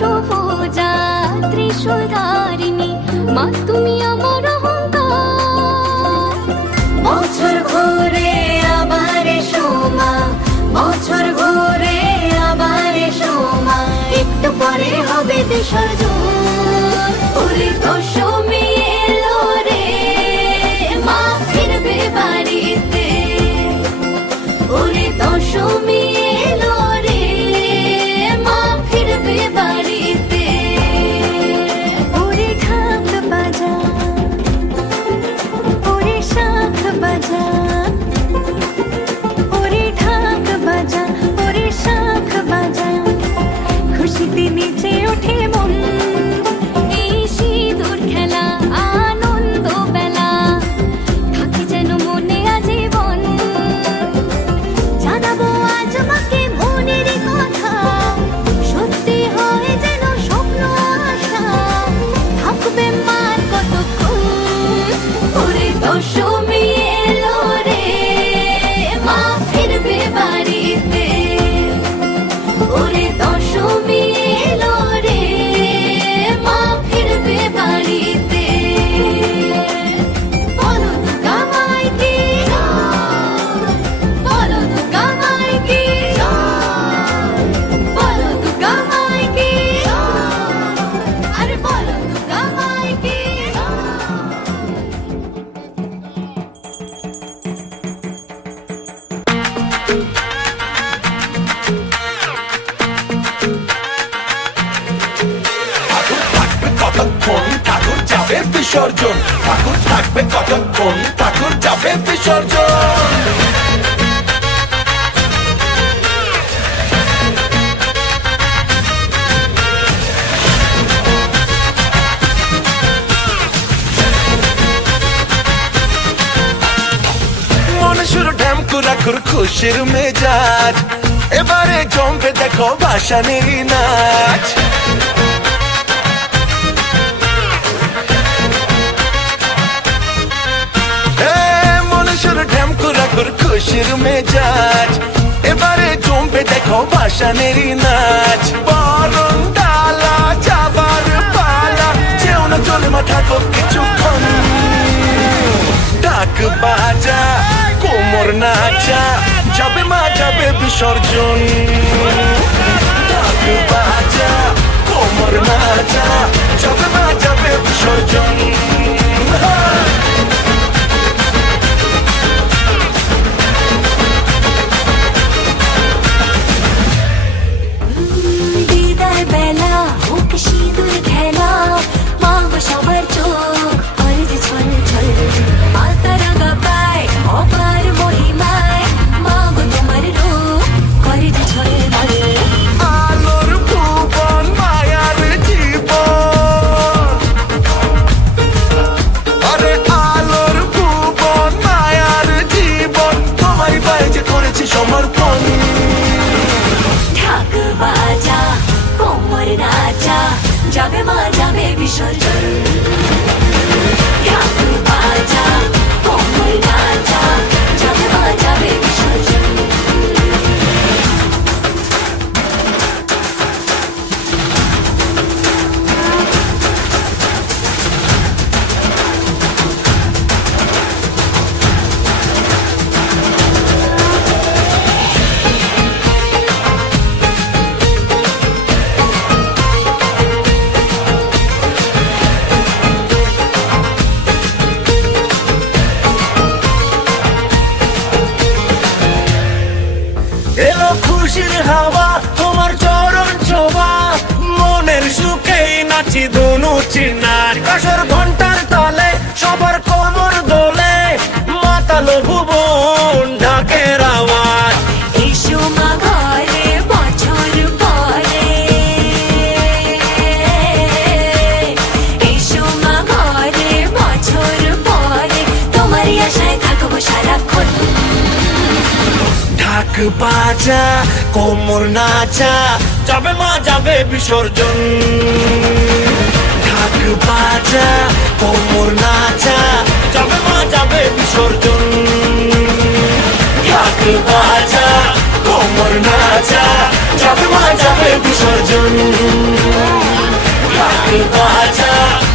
দশভুজা ত্রিশূলধারিণী মা তুমি আমার অহংকার। বছর ঘুরে আবার এসো মা, বছর ঘুরে আবার এসো মা, একটু পরে হবে বিসর্জন। ওরে দশমী এলো রে মা ফিরবে বাড়িতে, ওরে দশমী এলো রে মা ফিরবে বাড়িতে। ওরে ঢাক বাজা, ওরে শাঁখ বাজা, ওরে ঢাক বাজা, ওরে শাঁখ বাজা, খুশিতে নেচে ওঠে মন। এই সিঁদুর খেলা আনন্দ বেলা থাকে যেন মনে আজীবন। জানাবো আজ মাকে মনের কথা, সত্যি হয় যেন স্বপ্ন আশা, থাকবে মার কতক্ষণ। ওরে দশমী এলো রে মা ফিরবে বাড়িতে, ওরে দশমী এলো রে মা ফিরবে বাড়িতে। বলো দুর্গা মাইকে জয়, বলো দুর্গা মাইকে জয়, বলো দুর্গা মাইকে জয়, আরে বলো দুর্গা মাইকে ঠাকুর থাকবে কতক্ষণ, ঠাকুর যাবে বিসর্জন। ঠাকুর থাকবে কতক্ষণ, ঠাকুর যাবে বিসর্জন। মনে শুরু ঢ্যামকুরাকুর খুশির মেজাজ, এবারে জমবে দেখো ভাসানির নাচ। মনে শুরু ঢ্যামকুরাকুর খুশির মেজাজ, এবারে জমবে দেখো ভাসানির নাচ। বরং ডালা যাবার পালা, যেও না চলে মা থাকো কিছুক্ষণ। ডাক বাজা কোমর নাচা, যাবে মা যাবে বিসর্জন। ডাক বাজা কোমর নাচা, যাবে মা যাবে বিসর্জন। বিদায় বেলা হোক সিঁদুর খেলা, মা গো সবার চোখ করে যে ছল ছল। মাতা রাগা পায় অপার মহিমায়, মা গো তোমার রূপ করে যে ছল ছল। আলোর ভুবন মায়ার জীবন, আরে আলোর ভুবন মায়ার জীবন, তোমার পায়ে যে করেছি সমর্পণ। ঢাক বাজা কোমর নাচা, যাবে মা যাবে বিসর্জন। ঢাক বাজা কোমর নাচা, যাবে মা যাবে বিসর্জন। এলো খুশির হাওয়া, তোমার চরণ ছোঁয়া, মনের সুখেই নাচি ধনু চিনার। কাশর ঘন্টার তালে সবার কোমর দোলে, মাতালো ভুবন ঢাকের আওয়াজ। এসো মা ঘরে বছর পরে, এসো মা ঘরে বছর পরে, তোমারই আশায় থাকবো সারাক্ষণ। ঢাক বাজা কোমর নাচা, যাবে মা যাবে বিসর্জন। ঢাক বাজা কোমর নাচা, যাবে মা যাবে বিসর্জন। ঢাক বাজা কোমর নাচা, যাবে মা যাবে বিসর্জন। বাজা